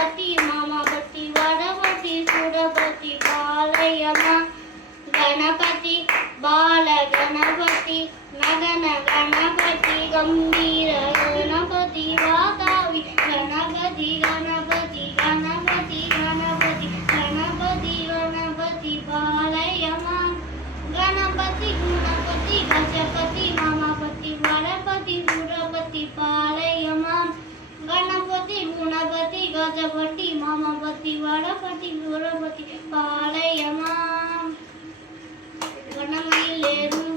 கணபதி மாமாபதி வடபதி சுடபதி பாலயமா கணபதி பால கணபதி நகன கணபதி கம்பீர கணபதி வாதாவி கணபதி கணபதி கணபதி கணபதி கணபதி கணபதி பாலயமா கணபதி குணபதி கஜபதி மாமாபதி வடபதி சுரபதி பாலயமா गणपति गुणपति गजपति मामापति वडपति गुरपति पालयमा गणमயிலேறும்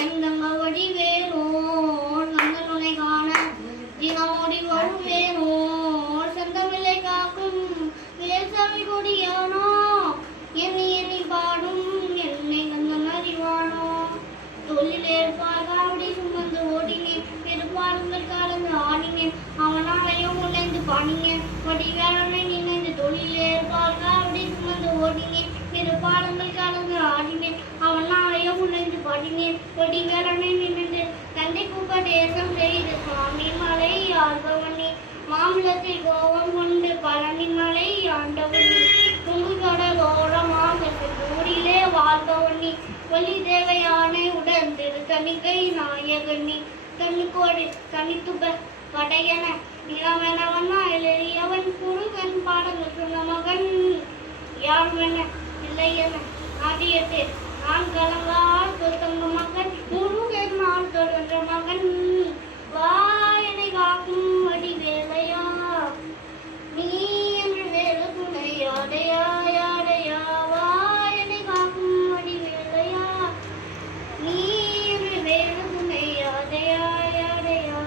எந்தங்கவடி வேரோ நந்தனுனை காண தினமோடி வரும் வேரோ செந்தமிழை காக்கும் வேசவி கொடியானோ எண்ணி எண்ணி பாடும் என்னை கந்தன் அறிவானோ தொழிலேற்பால் காவடி சுமந்து ஓடினேன் பெரும்பாலுங்கள் கலந்து ஆடினேன் அவனாலையும் உழைந்து பாடினேன் வடிவேலனை நினைந்து தொழிலேற்பால் காவடி சுமந்து ஓடினேன் பெரும்பாலுங்கள் கலந்து ஆடினேன் அவனாலையும் உழைந்து பாடினேன் வடிவேலனை நினைந்து தந்தை உபதேசம் செய்து சுவாமி மலை ஆழ்பவனி மாம்பழத்தில் கோபம் கொண்டு பழனி மலை ஆண்டவனி துங்கு கடலோரமாக ஊரிலே வாழ்பவனி ஒலி தேவையானை உடன் திரு தணிக்கை நாயகனி தன்னுக்கோடு தனித்துப படையன நிலவனவனா எளியவன் குருகன் பாடங்கள் சொன்ன மகன் யாழ்வன இல்லையன ஆதியத்து நான் கலங்கால் தொத்தங்க மகன் முருகன் நான் தொடர்ந்த மகன் வாயனை காக்கும் வடி வேலையா நீ என்று வேறு துணை யாடையா யாடையா வாயனை காக்கும் வடி வேலையா நீ என்று வேறு துணை யாடையா யாடையா